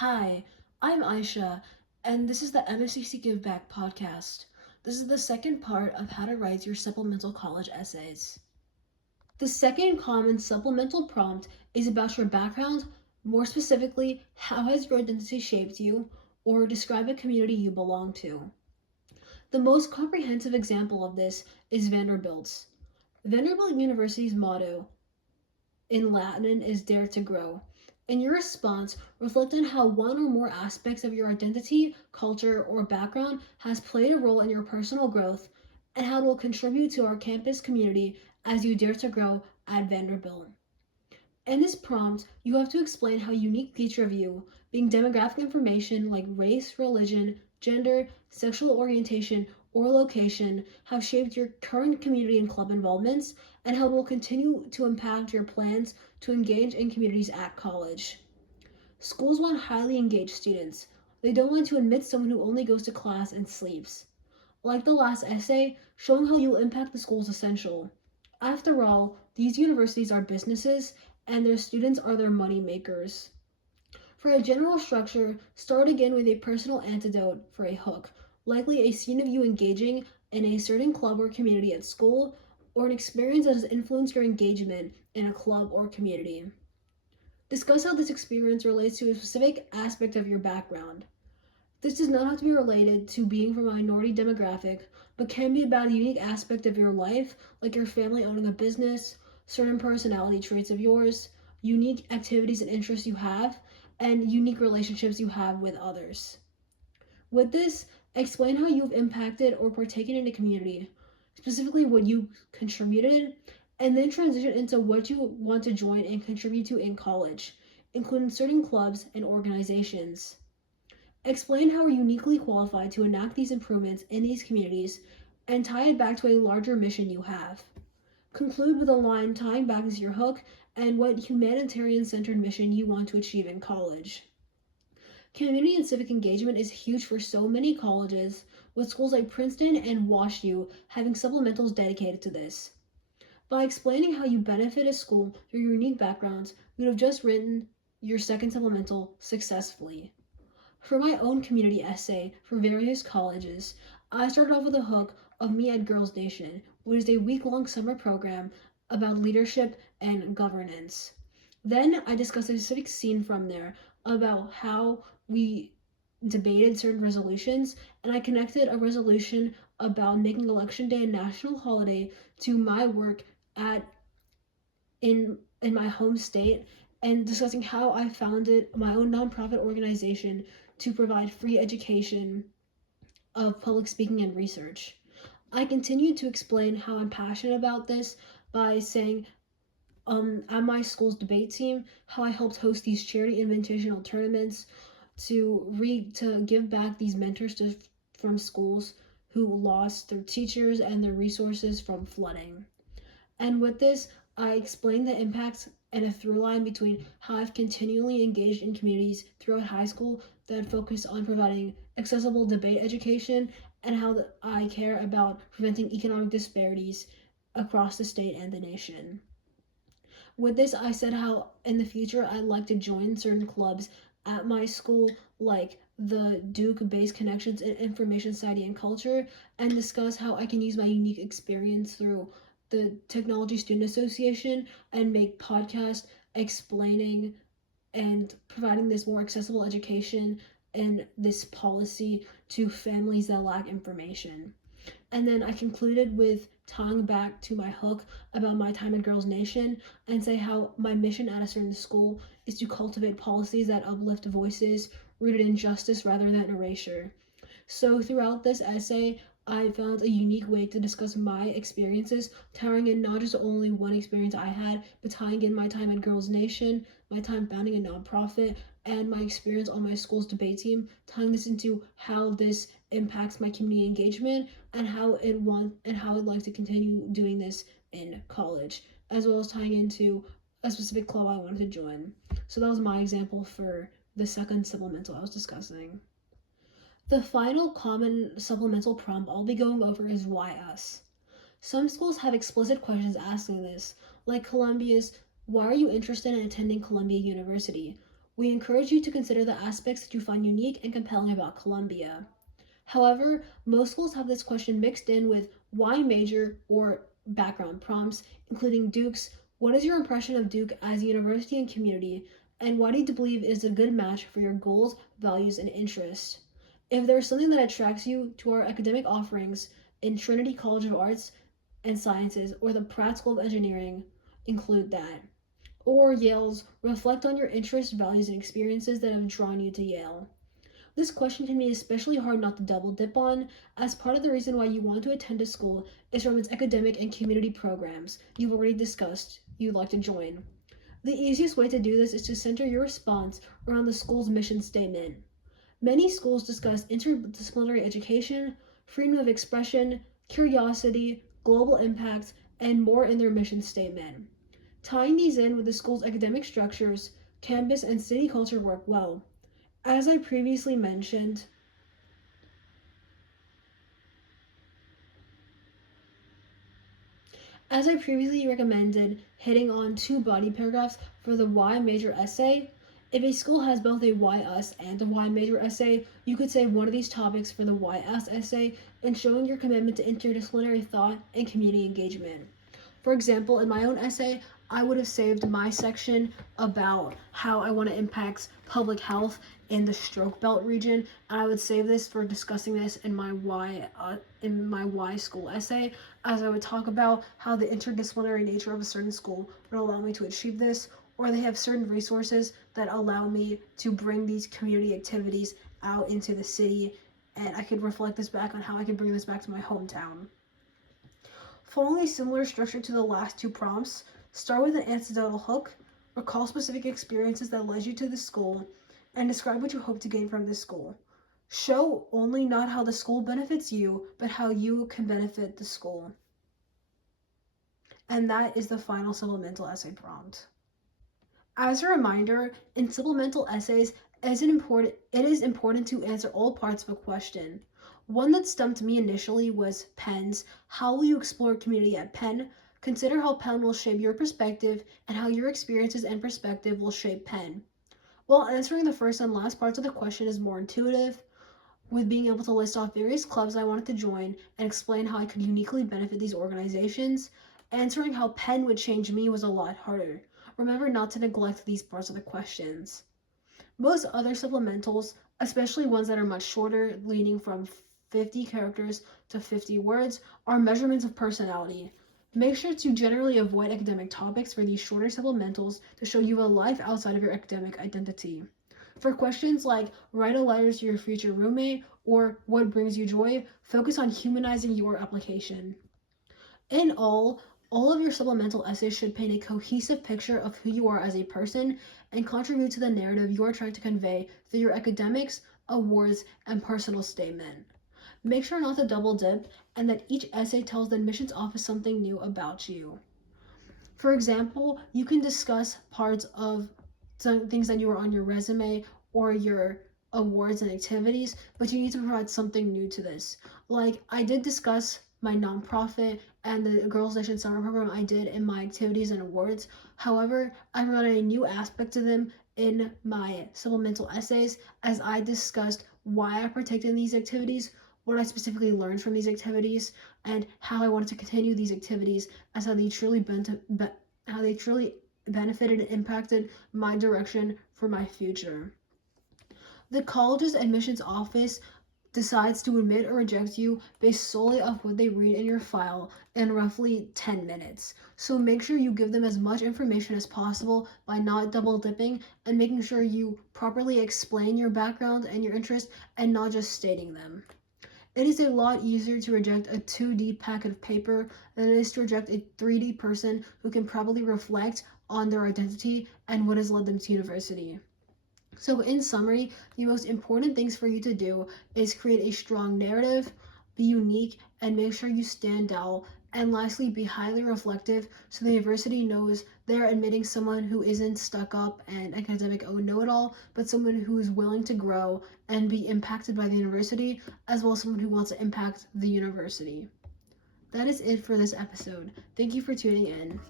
Hi, I'm Aisha, and this is the MSTC Give Back podcast. This is the second part of how to write your supplemental college essays. The second common supplemental prompt is about your background, more specifically, how has your identity shaped you, or describe a community you belong to. The most comprehensive example of this is Vanderbilt's. Vanderbilt University's motto in Latin is dare to grow. In your response, reflect on how one or more aspects of your identity, culture, or background has played a role in your personal growth and how it will contribute to our campus community as you dare to grow at Vanderbilt. In this prompt, you have to explain how a unique feature of you, being demographic information like race, religion, gender, sexual orientation, or location, have shaped your current community and club involvements, and how it will continue to impact your plans to engage in communities at college. Schools want highly engaged students. They don't want to admit someone who only goes to class and sleeps. Like the last essay, showing how you'll impact the school is essential. After all, these universities are businesses and their students are their money makers. For a general structure, start again with a personal antidote for a hook, likely a scene of you engaging in a certain club or community at school, or an experience that has influenced your engagement in a club or community. Discuss how this experience relates to a specific aspect of your background. This does not have to be related to being from a minority demographic, but can be about a unique aspect of your life, like your family owning a business, certain personality traits of yours, unique activities and interests you have, and unique relationships you have with others. With this, explain how you've impacted or partaken in a community, specifically what you contributed, and then transition into what you want to join and contribute to in college, including certain clubs and organizations. Explain how we're uniquely qualified to enact these improvements in these communities and tie it back to a larger mission you have. Conclude with a line tying back to your hook and what humanitarian centered mission you want to achieve in college. Community and civic engagement is huge for so many colleges, with schools like Princeton and WashU having supplementals dedicated to this. By explaining how you benefit a school through your unique backgrounds, you would have just written your second supplemental successfully. For my own community essay for various colleges, I started off with a hook of Me at Girls Nation, which is a week-long summer program about leadership and governance. Then I discussed a specific scene from there about how we debated certain resolutions, and I connected a resolution about making Election Day a national holiday to my work at in my home state and discussing how I founded my own nonprofit organization to provide free education of public speaking and research. I continue to explain how I'm passionate about this by saying at my school's debate team how I helped host these charity invitational tournaments to give back these mentors from schools who lost their teachers and their resources from flooding. And with this, I explained the impacts and a through line between how I've continually engaged in communities throughout high school that focus on providing accessible debate education and how I care about preventing economic disparities across the state and the nation. With this, I said how in the future I'd like to join certain clubs at my school, like the Duke Based Connections in Information Society and Culture, and discuss how I can use my unique experience through the Technology Student Association and make podcasts explaining and providing this more accessible education and this policy to families that lack information. And then I concluded with tying back to my hook about my time at Girls Nation and say how my mission at a certain school is to cultivate policies that uplift voices rooted in justice rather than erasure. So throughout this essay, I found a unique way to discuss my experiences, tying in not just only one experience I had, but tying in my time at Girls Nation, my time founding a nonprofit, and my experience on my school's debate team, tying this into how this impacts my community engagement and how I'd like to continue doing this in college, as well as tying into a specific club I wanted to join. So that was my example for the second supplemental I was discussing. The final common supplemental prompt I'll be going over is why us? Some schools have explicit questions asking this, like Columbia's, why are you interested in attending Columbia University? We encourage you to consider the aspects that you find unique and compelling about Columbia. However, most schools have this question mixed in with why major or background prompts, including Duke's what is your impression of Duke as a university and community, and why do you believe it is a good match for your goals, values, and interests? If there is something that attracts you to our academic offerings in Trinity College of Arts and Sciences or the Pratt School of Engineering, include that. Or Yale's reflect on your interests, values, and experiences that have drawn you to Yale. This question can be especially hard not to double dip on, as part of the reason why you want to attend a school is from its academic and community programs you've already discussed you'd like to join. The easiest way to do this is to center your response around the school's mission statement. Many schools discuss interdisciplinary education, freedom of expression, curiosity, global impact, and more in their mission statement. Tying these in with the school's academic structures, campus, and city culture work well. As I previously mentioned, as I previously recommended hitting on two body paragraphs for the why major essay, if a school has both a why us and a why major essay, you could say one of these topics for the why us essay and showing your commitment to interdisciplinary thought and community engagement. For example, in my own essay, I would have saved my section about how I want to impact public health in the stroke belt region, and I would save this for discussing this in my why school essay, as I would talk about how the interdisciplinary nature of a certain school would allow me to achieve this, or they have certain resources that allow me to bring these community activities out into the city, and I could reflect this back on how I could bring this back to my hometown. Following a similar structure to the last two prompts, start with an anecdotal hook, recall specific experiences that led you to the school, and describe what you hope to gain from this school. Show only not how the school benefits you, but how you can benefit the school. And that is the final supplemental essay prompt. As a reminder, in supplemental essays, it is important to answer all parts of a question. One that stumped me initially was Penn's How will you explore community at Penn? Consider how Penn will shape your perspective and how your experiences and perspective will shape Penn. While answering the first and last parts of the question is more intuitive, with being able to list off various clubs I wanted to join and explain how I could uniquely benefit these organizations, answering how Penn would change me was a lot harder. Remember not to neglect these parts of the questions. Most other supplementals, especially ones that are much shorter, leading from 50 characters to 50 words, are measurements of personality. Make sure to generally avoid academic topics for these shorter supplementals to show you a life outside of your academic identity. For questions like write a letter to your future roommate or what brings you joy, focus on humanizing your application. In all of your supplemental essays should paint a cohesive picture of who you are as a person and contribute to the narrative you are trying to convey through your academics, awards, and personal statement. Make sure not to double dip and that each essay tells the admissions office something new about you. For example, you can discuss parts of some things that you were on your resume or your awards and activities, but you need to provide something new to this. Like, I did discuss my nonprofit and the Girls Nation Summer Program I did in my activities and awards. However, I provided a new aspect to them in my supplemental essays as I discussed why I partaked in these activities, what I specifically learned from these activities, and how I wanted to continue these activities as how they truly benefited and impacted my direction for my future. The college's admissions office decides to admit or reject you based solely off what they read in your file in roughly 10 minutes. So make sure you give them as much information as possible by not double dipping and making sure you properly explain your background and your interest and not just stating them. It is a lot easier to reject a 2D packet of paper than it is to reject a 3D person who can probably reflect on their identity and what has led them to university. So, in summary, the most important things for you to do is create a strong narrative, be unique, and make sure you stand out. And lastly, be highly reflective so the university knows they're admitting someone who isn't stuck up and academic know-it-all, but someone who is willing to grow and be impacted by the university, as well as someone who wants to impact the university. That is it for this episode. Thank you for tuning in.